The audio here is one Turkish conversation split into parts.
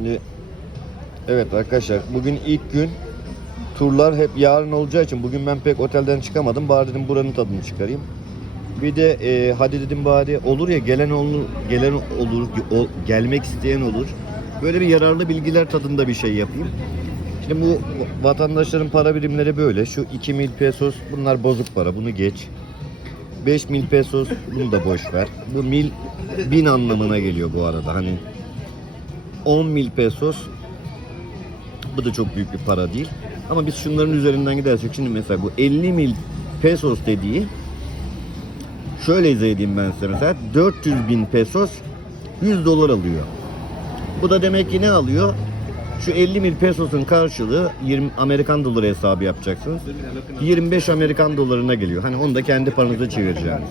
Şimdi evet arkadaşlar bugün ilk gün turlar hep yarın olacağı için bugün ben pek otelden çıkamadım. Bari dedim buranın tadını çıkarayım. Bir de e, hadi dedim bari olur ya gelen olur, gelen olur, o, gelmek isteyen olur. Böyle bir yararlı bilgiler tadında bir şey yapayım. Şimdi bu vatandaşların para birimleri böyle. Şu 2 mil pesos bunlar bozuk para bunu geç. 5 mil pesos bunu da boş ver. Bu mil bin anlamına geliyor bu arada. Hani 10 mil pesos bu da çok büyük bir para değil. Ama biz şunların üzerinden gidersek şimdi mesela bu 50 mil pesos dediği şöyle izah edeyim ben size mesela 400 bin pesos 100 dolar alıyor. Bu da demek ki ne alıyor? Şu 50 mil pesosun karşılığı 20 Amerikan doları hesabı yapacaksınız. 25 Amerikan dolarına geliyor. Hani onu da kendi paranıza çevireceğiniz.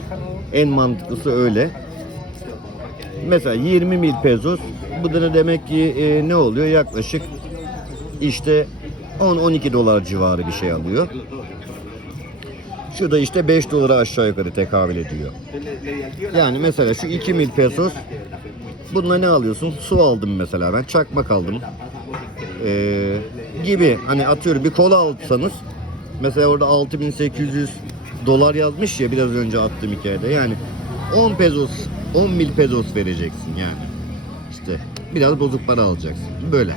En mantıklısı öyle. Mesela 20 mil pesos. Bu da demek ki e, ne oluyor? Yaklaşık işte 10-12 dolar civarı bir şey alıyor. Şu da işte 5 dolara aşağı yukarı tekabül ediyor. Yani mesela şu 2 mil pesos bununla ne alıyorsun? Su aldım mesela ben. Çakmak aldım. Ee, gibi hani atıyorum bir kola alsanız mesela orada 6800 dolar yazmış ya biraz önce attığım hikayede yani 10 pesos 10 mil pesos vereceksin yani. İşte biraz bozuk para alacaksın. Böyle